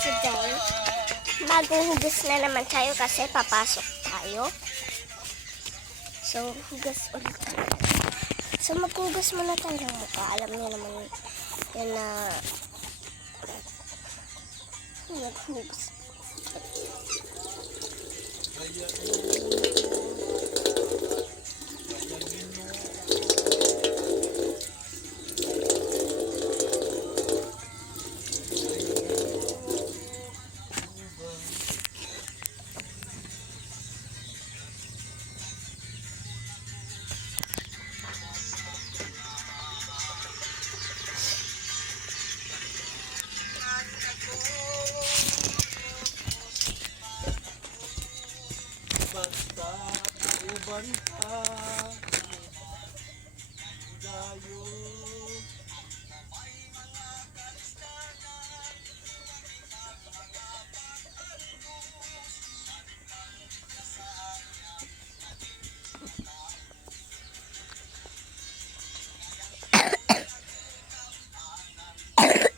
today. Bagong hugas na naman tayo kasi papasok tayo. So, hugas ulit tayo. So, maghugas muna tayo ng mukha. Alam niyo naman yan na maghugas. Basta uban ka dayo.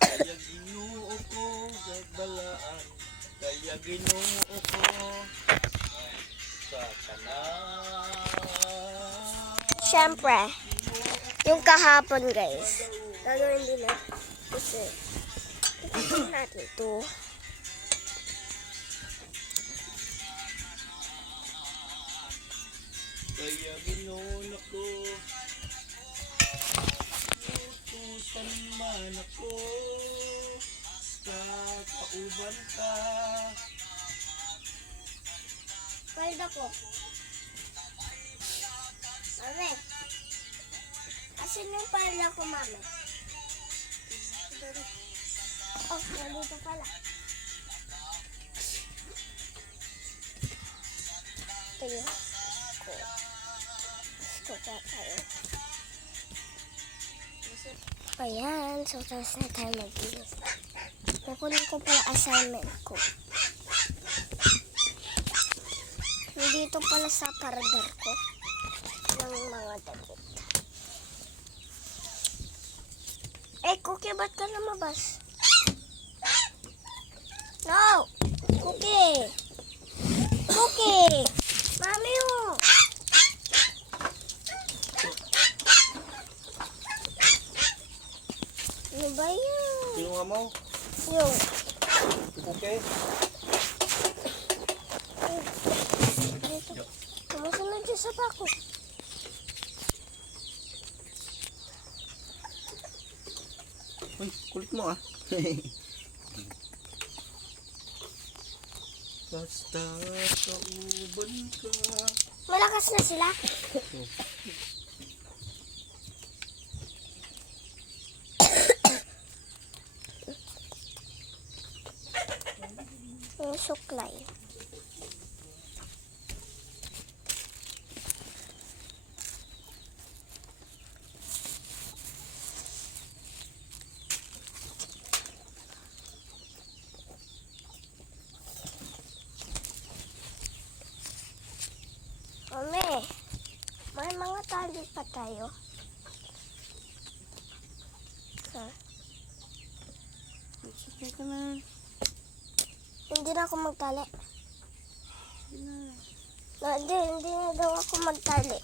Kaya Ginoo ko gagbalaan, kaya Ginoo ko Siyempre, yung kahapon guys, gagawin din natin kasi ito natin ito. Kaya Ginoo ko utusan man ako sa kauban ka. Pwede ako. Mami. Asan yung pala ko, mami? Oh, nandito pala. Ito yung ko. Skuta tayo. Ayan. So, tapos na tayo mag-ilis. Nakunin ko pala assignment ko. Dito pala sa parador ko ng mga damit. Cookie, ba't ka lumabas? No! Cookie! Cookie! Mami, oh! Ano ba yun? Sino nga mo? Yung. Okay. Kumusunod siya sa bako. Uy, kulit mo ah. Basta kauban ka. Malakas na sila. Yung suklay. Mami, may mga tali pa tayo. Ha? Sige ka na. Hindi na ako magtali. Hindi na daw ako magtali.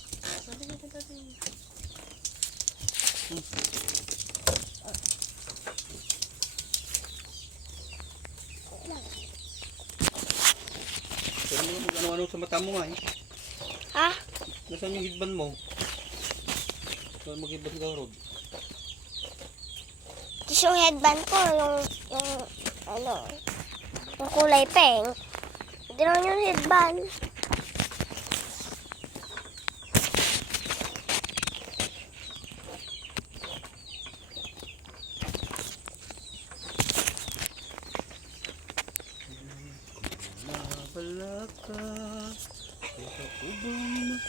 Pero mo ano-ano sa mata mo nga eh. Ha? Nasaan yung headband mo? Saan mag-headband ka, Rob? Tapos yung headband ko, yung kulay pink. Hindi naman yung headband. Wala ka. Ikaw ko bang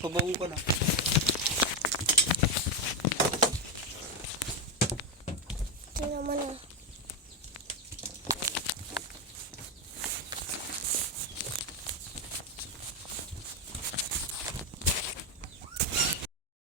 Pabango ka na. Ito naman eh.